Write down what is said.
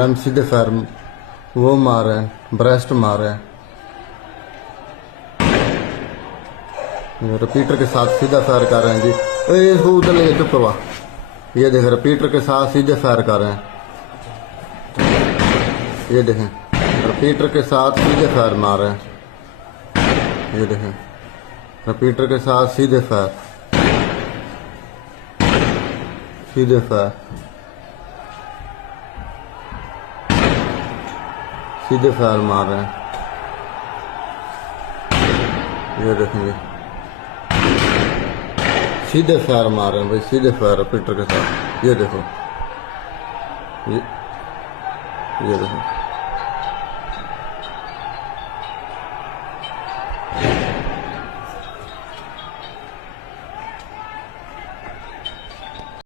हम सीधे फायर वो मार रहे हैं, ब्रेस्ट मार रहे हैं। रिपीटर के साथ सीधा फायर कर रहे हैं जी। इसको उधर ले चुप करवा। ये देखें रिपीटर के साथ सीधे फायर कर रहे हैं। ये देखें रिपीटर के साथ सीधे फायर मार रहे हैं। ये देखें रिपीटर के साथ सीधे फायर, सीधे फायर, सीधे फायर मार रहे हैं। ये देखेंगे सीधे फायर मार रहे हैं भाई, सीधे फायर रिपीटर के साथ। ये देखो ये देखो।